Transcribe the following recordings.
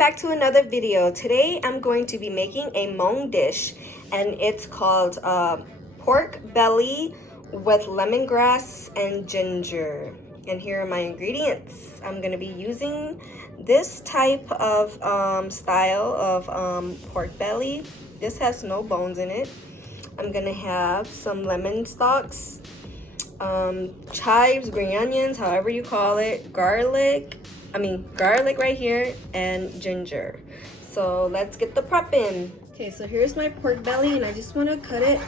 back to another video. Today I'm going to be making a Hmong dish, and it's called pork belly with lemongrass and ginger. And here are my ingredients. I'm going to be using this type of style of pork belly. This has no bones in it. I'm going to have some lemon stalks, chives, green onions, however you call it, garlic right here, and ginger. So let's get the prep in. Okay, so here's my pork belly, and I just want to cut it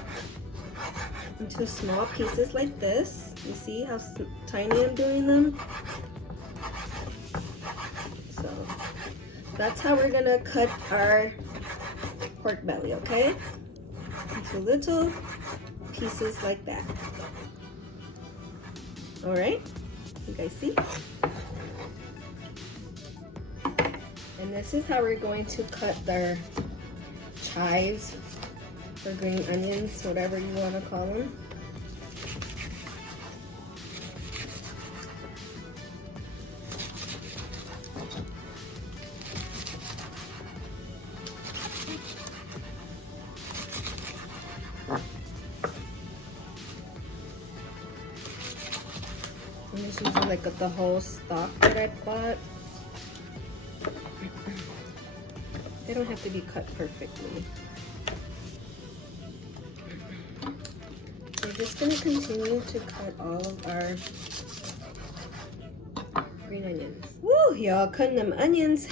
into small pieces like this. You see how tiny I'm doing them? So that's how we're gonna cut our pork belly, okay? Into little pieces like that. All right, you guys see? And this is how we're going to cut our chives or green onions, whatever you want to call them. I'm just using like the whole stock that I bought. They don't have to be cut perfectly. We're just gonna continue to cut all of our green onions. Woo, y'all, cutting them onions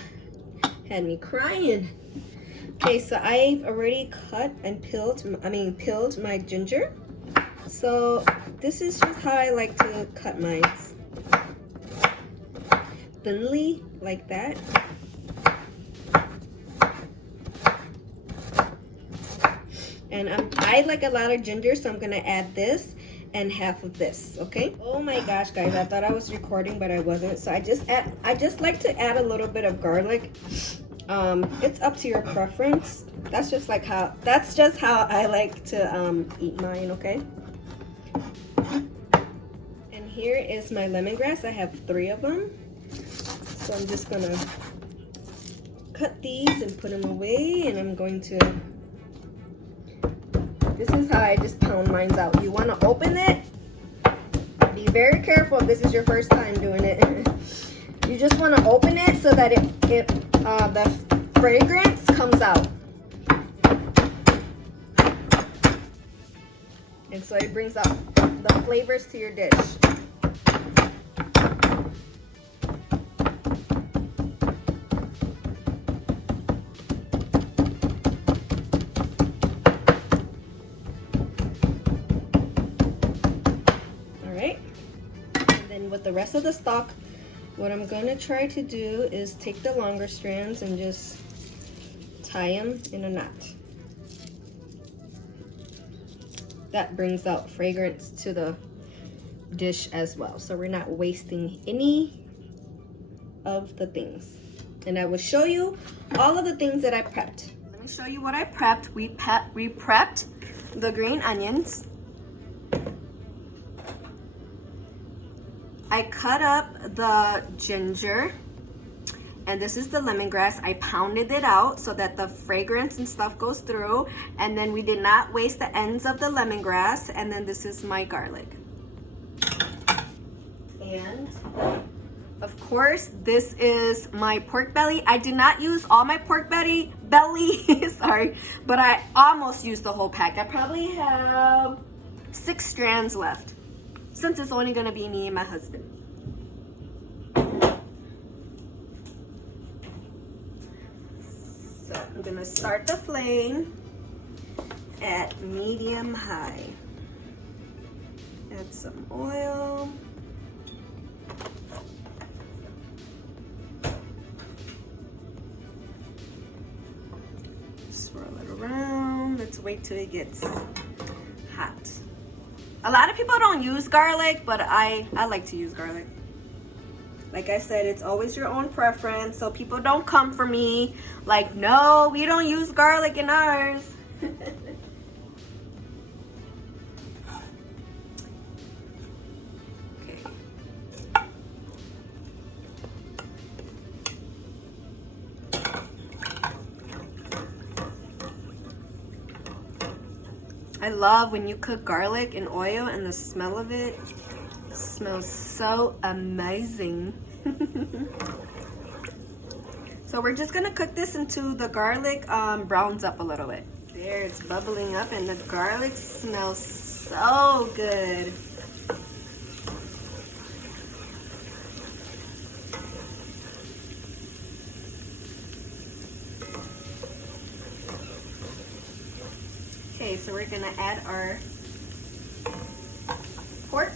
had me crying. Okay, so I've already cut and peeled my ginger. So this is just how I like to cut mine. Thinly, like that. And I like a lot of ginger, so I'm gonna add this and half of this, okay? Oh my gosh, guys, I thought I was recording, but I wasn't. So I just like to add a little bit of garlic. It's up to your preference. That's just how I like to eat mine, okay? And here is my lemongrass. I have 3 of them. So I'm just gonna cut these and put them away, and I'm going to. This is how I just pound mine out. You want to open it. Be very careful if this is your first time doing it. You just want to open it so that the fragrance comes out. And so it brings out the flavors to your dish. With the rest of the stock, what I'm going to try to do is take the longer strands and just tie them in a knot. That brings out fragrance to the dish as well, so we're not wasting any of the things. And I will show you all of the things that I prepped. Let me show you what I prepped. We prepped the green onions. I cut up the ginger, and this is the lemongrass. I pounded it out so that the fragrance and stuff goes through, and then we did not waste the ends of the lemongrass. And then this is my garlic. And of course, this is my pork belly. I did not use all my pork belly, sorry, but I almost used the whole pack. I probably have 6 strands left, since it's only gonna be me and my husband. So I'm gonna start the flame at medium high. Add some oil. Swirl it around. Let's wait till it gets hot. A lot of people don't use garlic, but I like to use garlic. Like I said, it's always your own preference, so people don't come for me like, no, we don't use garlic in ours. Okay. I love when you cook garlic in oil and the smell of it smells so amazing. So we're just gonna cook this until the garlic browns up a little bit. There, it's bubbling up and the garlic smells so good. Okay, so we're gonna add our pork.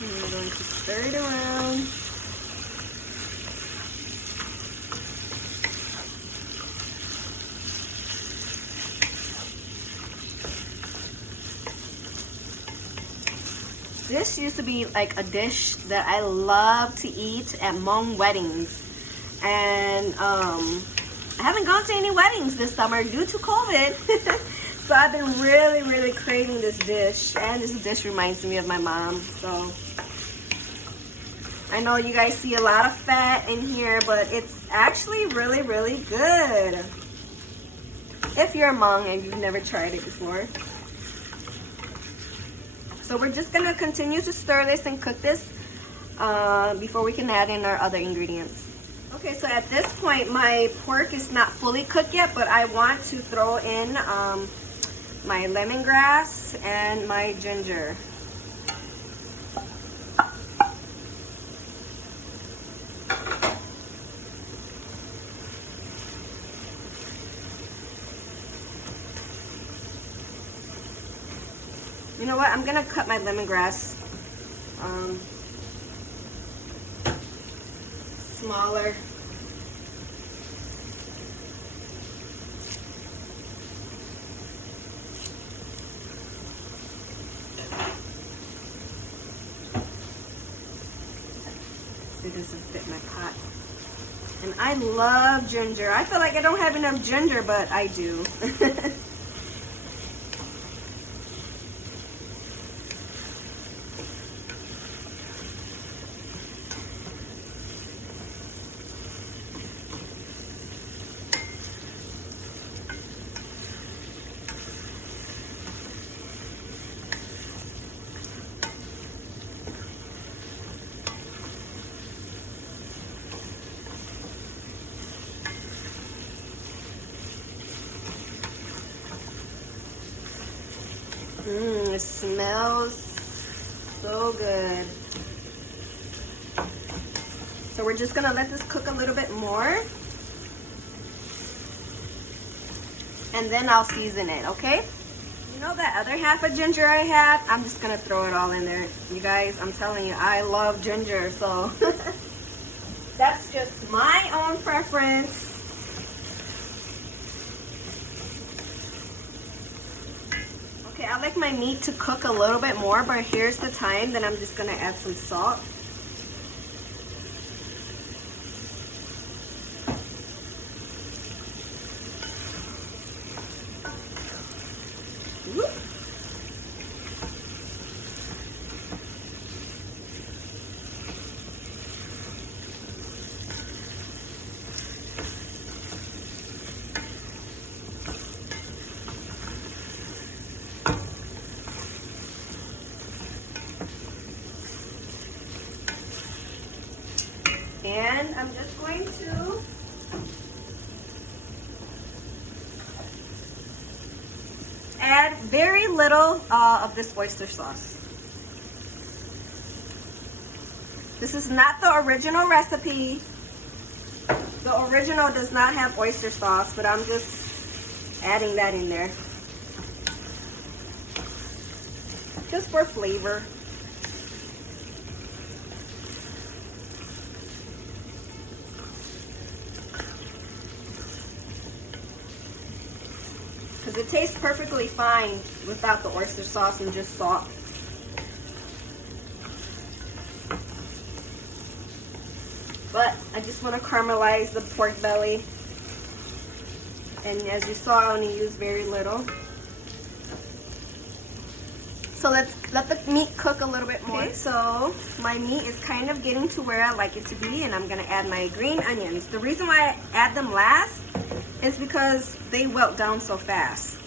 And we're going to stir it around. This used to be like a dish that I love to eat at Hmong weddings. And I haven't gone to any weddings this summer due to COVID. So I've been really craving this dish. And this dish reminds me of my mom. So I know you guys see a lot of fat in here, but it's actually really good. If you're a Hmong and you've never tried it before. So we're just gonna continue to stir this and cook this before we can add in our other ingredients. Okay, so at this point my pork is not fully cooked yet, but I want to throw in my lemongrass and my ginger. You know what? I'm gonna cut my lemongrass smaller. See, this doesn't fit my pot. And I love ginger. I feel like I don't have enough ginger, but I do. It smells so good. So we're just gonna let this cook a little bit more. And then I'll season it, okay? You know that other half of ginger I had? I'm just gonna throw it all in there. You guys, I'm telling you, I love ginger, so that's just my own preference. Okay, I like my meat to cook a little bit more, but here's the time that I'm just gonna add some salt. Whoop. And I'm just going to add very little of this oyster sauce. This is not the original recipe. The original does not have oyster sauce, but I'm just adding that in there. Just for flavor. Because it tastes perfectly fine without the oyster sauce and just salt. But I just want to caramelize the pork belly. And as you saw, I only used very little. So let's let the meat cook a little bit more. Okay, so my meat is kind of getting to where I like it to be, and I'm gonna add my green onions. The reason why I add them last is because they wilt down so fast.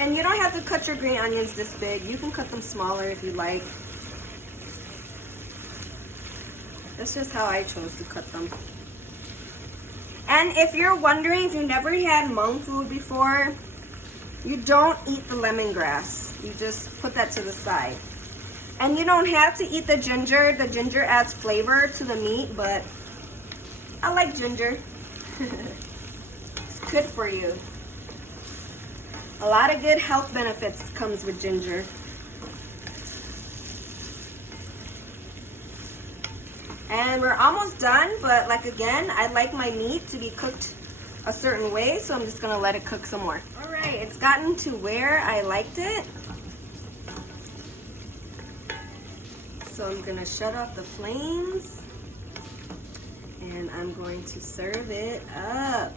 And you don't have to cut your green onions this big. You can cut them smaller if you like. That's just how I chose to cut them. And if you're wondering, if you never had Hmong food before, you don't eat the lemongrass. You just put that to the side. And you don't have to eat the ginger. The ginger adds flavor to the meat, but I like ginger. It's good for you. A lot of good health benefits comes with ginger. And we're almost done, but like again, I like my meat to be cooked a certain way, so I'm just gonna let it cook some more. All right, it's gotten to where I liked it. So I'm gonna shut off the flames and I'm going to serve it up.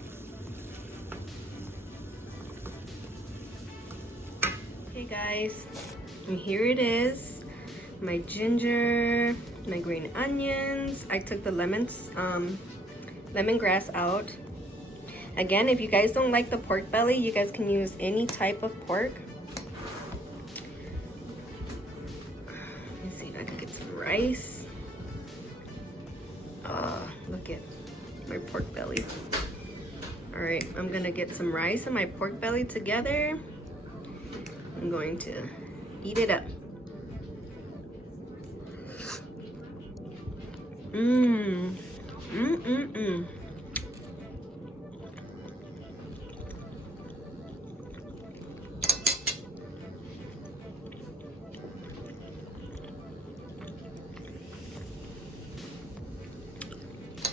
Okay guys, and here it is. My ginger, my green onions. I took the lemongrass out. Again, if you guys don't like the pork belly, you guys can use any type of pork. Let me see if I can get some rice. Oh, look at my pork belly. All right, I'm gonna get some rice and my pork belly together. I'm going to eat it up.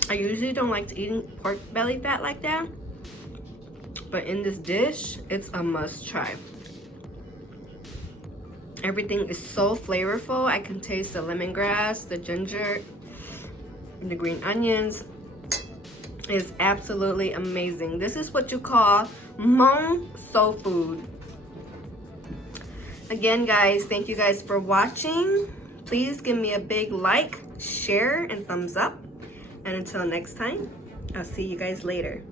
I usually don't like to eat pork belly fat like that, but in this dish, it's a must try. Everything is so flavorful. I can taste the lemongrass, the ginger, the green onions. Is absolutely amazing. This is what you call Hmong soul food. Again, guys, thank you guys for watching. Please give me a big like, share, and thumbs up. And until next time, I'll see you guys later.